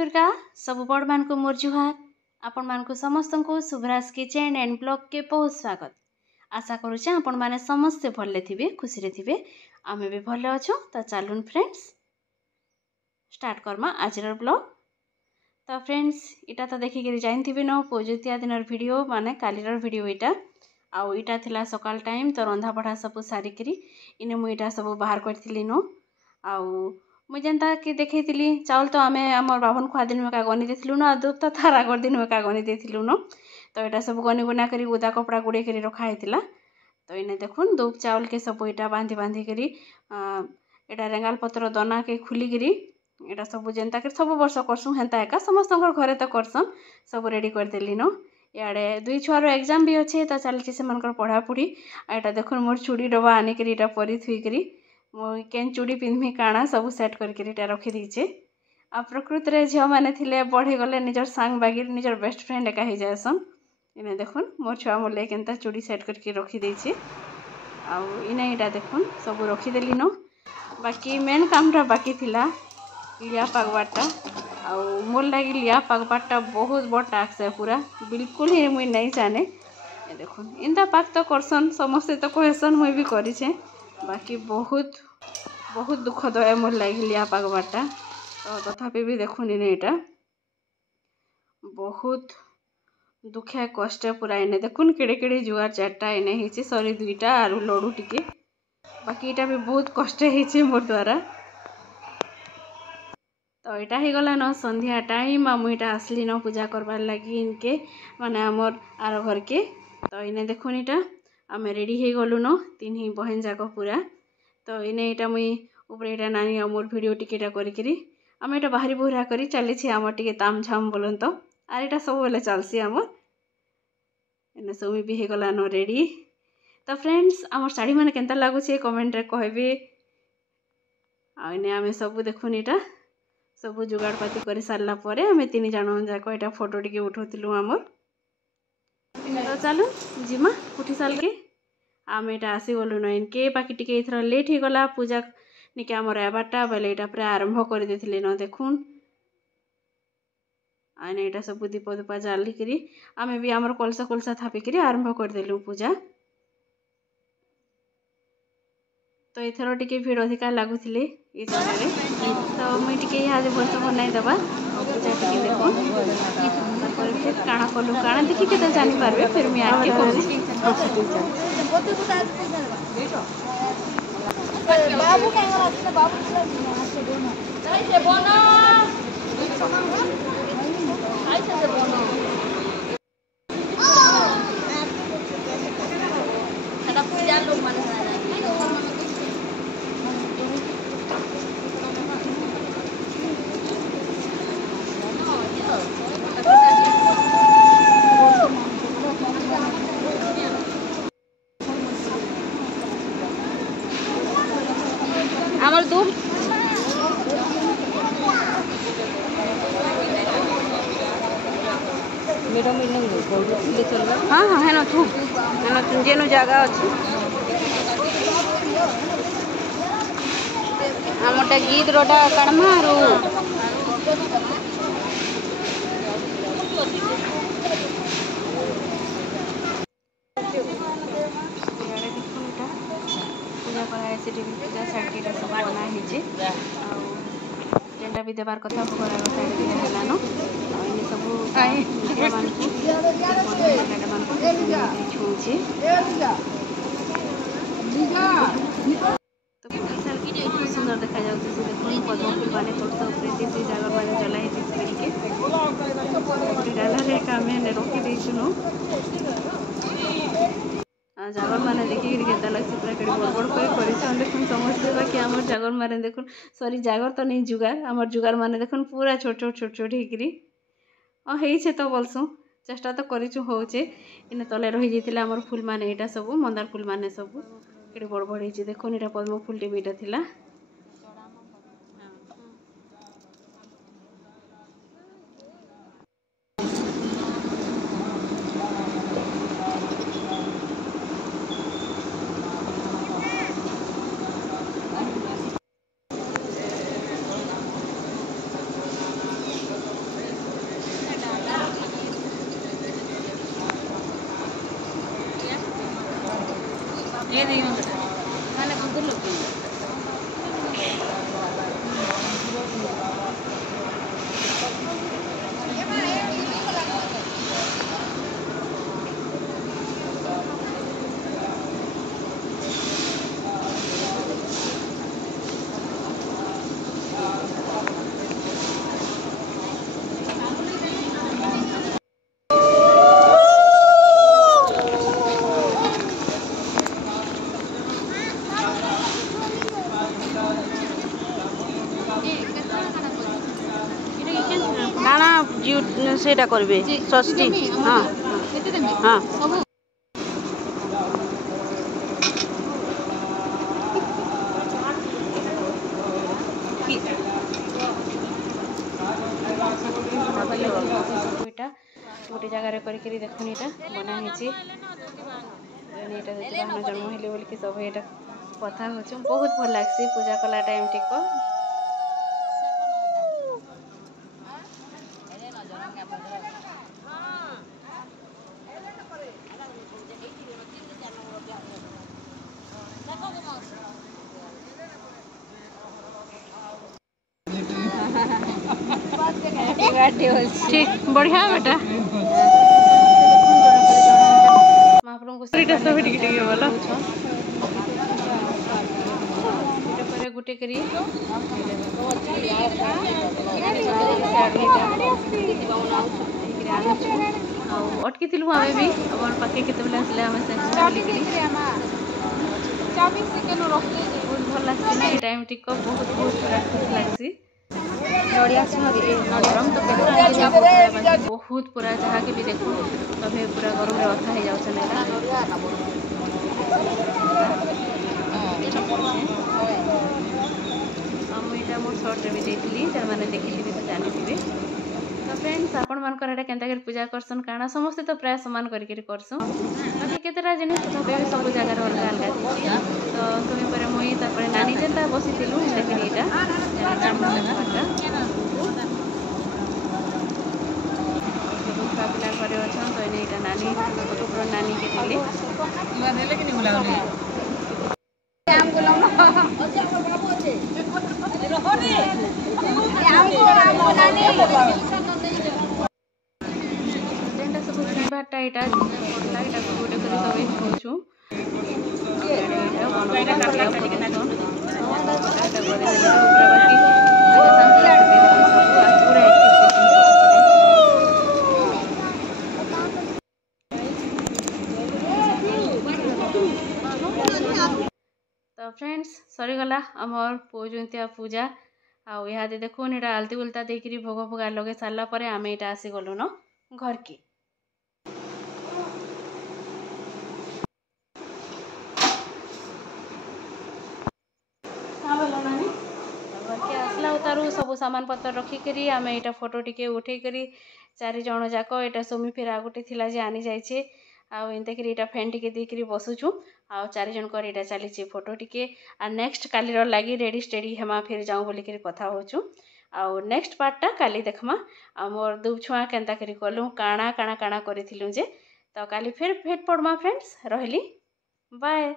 दुर्गा सब बड़ मान को मोर जुहार आपण मान को समस्त को शुभराज किचेन एंड ब्लॉग के बहुत स्वागत। आशा करुचे आपण माने समस्ते भले थिबे खुशी रे थिबे आमे भी भले अछो। तो चलून फ्रेंड्स स्टार्ट करमा आजर ब्लॉग। तो फ्रेंड्स इटा तो देखि के जाइन थिबे न पूजतिया दिनर वीडियो माने कालीर वीडियो इटा आउ इटा थिला सकाल टाइम। तो रंधा पढ़ा सब सारी करी इने मु इटा सब बाहर करथिली नो आउ मुझे जेनता कि देखी चाउल तो आम आम बाभन खुआ दिन में गनी देलु न दूध तो तार आगर दिन में गनी देलु न। तो यहाँ सब गनी गुना कर उदा कपड़ा गुड़े कर रखाई। तो इन्हें देखुन दूध चाउल के सब इटा बांधी बांधी करी एटा रेंगाल पत्र दना के खुलिकी एटा सब जेनता कर सब वर्ष करसुँ हेन्ता एका समस्त घरे तो करसन सब रेडी करदेली न। इे दुई छुआर एग्जाम भी अच्छे तो चलती से पढ़ापढ़ी। एटा देखुन मोर चूड़ी डबा आनिक परी थुईकरी केन चूड़ी पिंधमी काଣା सब सेट करके रखी दीचे। आ प्रकृत रे झियो माने थिले बढ़ी गले निजर सांग बागिर निजर बेस्ट फ्रेंड एका ही जासन। इने देखुन मोर छुआ मोले केनता चूड़ी सेट करके रखी दीचे आ इने इटा देखुन सब रखी देली न। बाकी मेन कामटा बाकी थिला लिया पागबाटा आ मोर लगी लिया पागबाटा बहुत बड़ टास्क है पूरा बिल्कुल ही मुई नहीं जाने। ये देखुन इंदा पाक तो करसन समस्ते तो कहसन मुई भी करिछे बाकी बहुत बहुत दुखद है मोर लगी लिया पागबाटा। तो तथापि भी देखुन इने इटा बहुत दुखे कष्ट पूरा इने देखुन केड़े केड़े जुआर चारटा इने हिची सॉरी दुईटा आरु लडू टिके बाकी इटा भी बहुत कष्ट हिची मोर द्वारा। तो इटा ही गला न संध्या टाइम आ मुईटा आसली न पूजा करबार लगी इनके माने आमर आर घर के। तो इने देखुन इटा आमे रेडी हो गलु न तीन ही बहन जाक पूरा। तो इने इटा मुई ऊपर इटा नानी आमर वीडियो टिकेटा करी आम इटा बाहरी बुहरा करी चली आम टिके ताम झाम बोलन। तो आर इटा सब बेले चलसी आमर इने सब भी हो गला न रेडी। तो फ्रेंड्स आमर साड़ी माने केनता लागुचे कमेंट रे कहबे। आ इने आमे सब देखुन इटा सब जुगाड़ पाती कर सारला परे आमे तीन जन जाक इटा फोटो टिके उठाउतिलु आमर। तो चलो जिमा उठी साल के आम इटा आसी गलु न इनके बाकी टिके इथर लेट हो गला पूजा निके आमर एबारटा बेले इटा पूरा आरंभ कर देथिले न देखुन। आने इटा सब दीप दीपा जाली करी आमे भी आमर कलसा कलसा थापी करी आरंभ कर देलु पूजा। तो इथर टिके भीड़ अधिका लागुथिले ए जगह रे। तो मुई टिके यहाँ भलसे बनाई देबा पूजा टिके देखो तापर फिर काଣା कलु काଣା देखि के तो जानि पारबे फिर मैं आके कहूँ। बाबू कैंगल आछे बाबू से बना आइछे से बना एटा पूजा लोग माने दूध हाँ हाँ है ना तू है ना जेनो जगह अच्छी आमटा गीत रोटा कड़मा आरो पूजा कराए पूजा शाढ़ी सब बना जेनटा भी देवार कथा भोग शाढ़ी है न छुचे। तो सुंदर देखा जाऊँ देखो पद्म फूल मैंने से जागर मैंने जलाई डाला आम रखी देचुन जागर मैंने देखिए केता लगे पूरा कड़ी बड़ बड़ कर देखुन समझते बाकी आम जागर मैंने देखुन सॉरी जागर तो नहीं जुगार आम जुगार मैंने देखुन पूरा छोट छोट छोट छोट होइछे तो बोलसु चेष्टा तो करिछु होचे। इने तले रही जेतिला हमर फूल माने एटा सब मंदार फूल माने सब केड़ी बड़ बड़ हिचे देखुन एटा पद्म फूल टे बेटा थिला। ये नहीं होता माने कुकुर लोग काना सेटा करबे षष्ठी हाँ हाँ गोटे जगार करी देखुनी बना है जन्म हेले बोल सब ये कथा हो बहुत भल लग्सी पूजा कला टाइम टिक ठीक बढ़िया बेटा महाप्रभु को सब टिके बोला गुटे करी अटकी थी आम भी आम पाखे के आसले बहुत भल लग्सी ना ये टाइम टिक बहुत बहुत खुश लग्सी बहुत पूरा जहाँ के भी देखो तबे पूरा गरम में अथा हो जाता मोर सर्ट भी देती जर मैंने देखी तो जानी तो फ्रेंड्स आपण मानकर केन्ता कर पूजा करसन काना समस्ते तो प्राय सामान करके करसु बाकी केतेटा जिनिस तबे सब जगह अलग अलग तो तुम्हें पर मुई तापर नानी जेनता बसी थिलु देखि एटा पिला घरे अच्छा तो यहाँ नानी नानी के तो फ्रेंड्स सरीगला आमर पौजंतिया पूजा आउ इहादे देखुन एटा आलती उल्टा देकरी भोग भोगा लगे सारा पर आम यहाँ आसी गलु न घर की आसला उतारू सब सामान पत्र रखिकी आम यहाँ फोटो टिके उठेकरी 4 जन जाक यहाँ सोमी फेरा गोटे थिला जे आनी जाइए आउ एंतकरी यहाँ फैन टिके देकरी बसुछु आउ 4 जन कर यहाँ चली फोटो टिके आ नेक्स्ट काली लगी रेडी स्टेडी हेमा फिर जाऊँ बोलिक कथा होचु आउ नेक्स्ट पार्टा काली देखमा आ मोर दु छुआ केन्ता करी कलु काଣା काଣା काଣା करिथिलु जे तो काली फिर भेट पड़मा फ्रेंड्स रहली बाय।